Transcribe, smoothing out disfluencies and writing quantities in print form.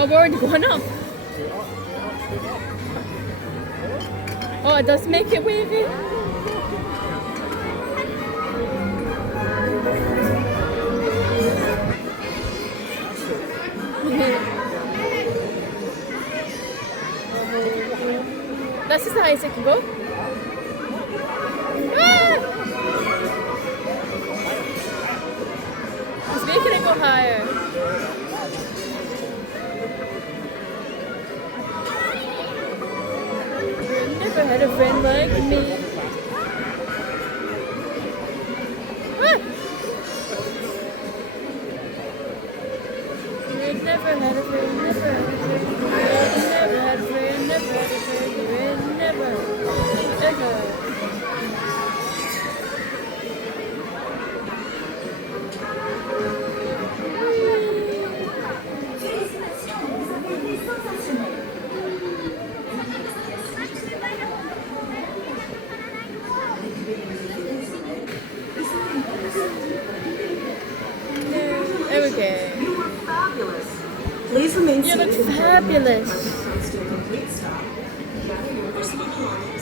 Oh, we're already going up. Oh, it does make it wavy. That's just the highest it can go. Ah! It's making it go higher. Never had a friend like me. Ah! Never had a friend, never had a friend, never had a friend, never had a friend, never, ever. There we go. You look fabulous. Please remain You look fabulous. Close to a complete stop. Gather your personal belongings.